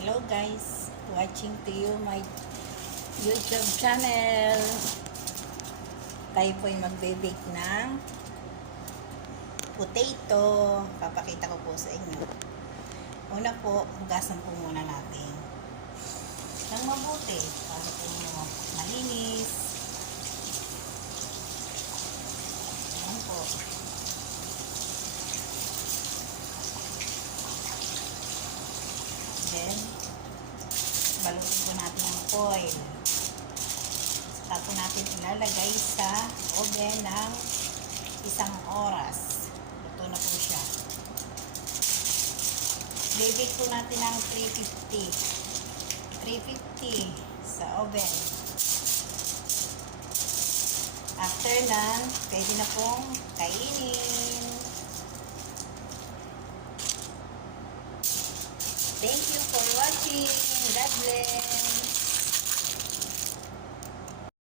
Hello guys, watching to you my YouTube channel. Tayo po ay magbe-bake ng potato. Papakita ko po sa inyo. Una po, hugasan po muna natin ng mabuti para po malinis. Ayan po. Then, balutin po natin ang foil. Saka po natin ilalagay sa oven ng 1 oras. Luto na po siya. Bake po natin ng 350 sa oven. After nan, pwede na pong kainin. Thank you for watching.